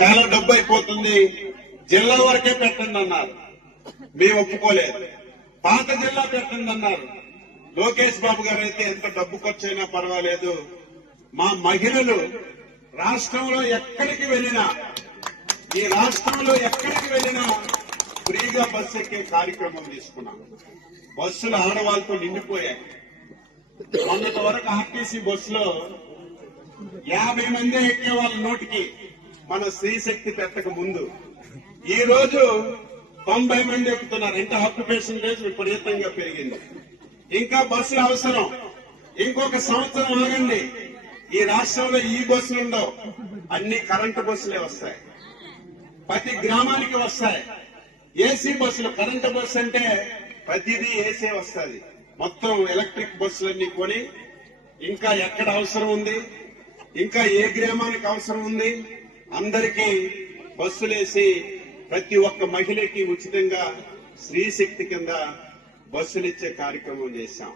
చాలా డబ్బు అయిపోతుంది, జిల్లా వరకే పెట్టండి అన్నారు. మేము ఒప్పుకోలేదు. పాత జిల్లా పెట్టండి అన్నారు. లోకేష్ బాబు గారు అయితే ఎంత డబ్బు ఖర్చైనా పర్వాలేదు, మా మహిళలు రాష్ట్రంలో ఎక్కడికి వెళ్ళినా, ఈ రాష్ట్రంలో ఎక్కడికి వెళ్ళినా ఫ్రీగా బస్సు ఎక్కే కార్యక్రమం తీసుకున్నాం. బస్సులు ఆడవాళ్ళతో నిండిపోయాయి. మొన్నటి వరకు ఆర్టీసీ బస్సులో 50 మంది ఎక్కే వాళ్ళ నోటికి మన స్త్రీశక్తి పెట్టక ముందు ఈ రోజు 90 మంది ఎక్కుతున్నారు. ఇంత ఆక్యుపేషన్ రేట్ విపరీతంగా పెరిగింది. ఇంకా బస్సులు అవసరం. ఇంకొక సంవత్సరం ఆగండి, ఈ రాష్ట్రంలో ఈ బస్సులు ఉండవు, అన్ని కరెంటు బస్సులే వస్తాయి. ప్రతి గ్రామానికి వస్తాయి ఏసీ బస్సులు. కరెంటు బస్సు అంటే ప్రతిదీ ఏసీ వస్తుంది. మొత్తం ఎలక్ట్రిక్ బస్సులన్నీ కొని ఇంకా ఎక్కడ అవసరం ఉంది, ఇంకా ఏ గ్రామానికి అవసరం ఉంది, అందరికీ బస్సులేసి ప్రతి ఒక్క మహిళకి ఉచితంగా స్త్రీశక్తి కింద బస్సులు ఇచ్చే కార్యక్రమం చేశాం.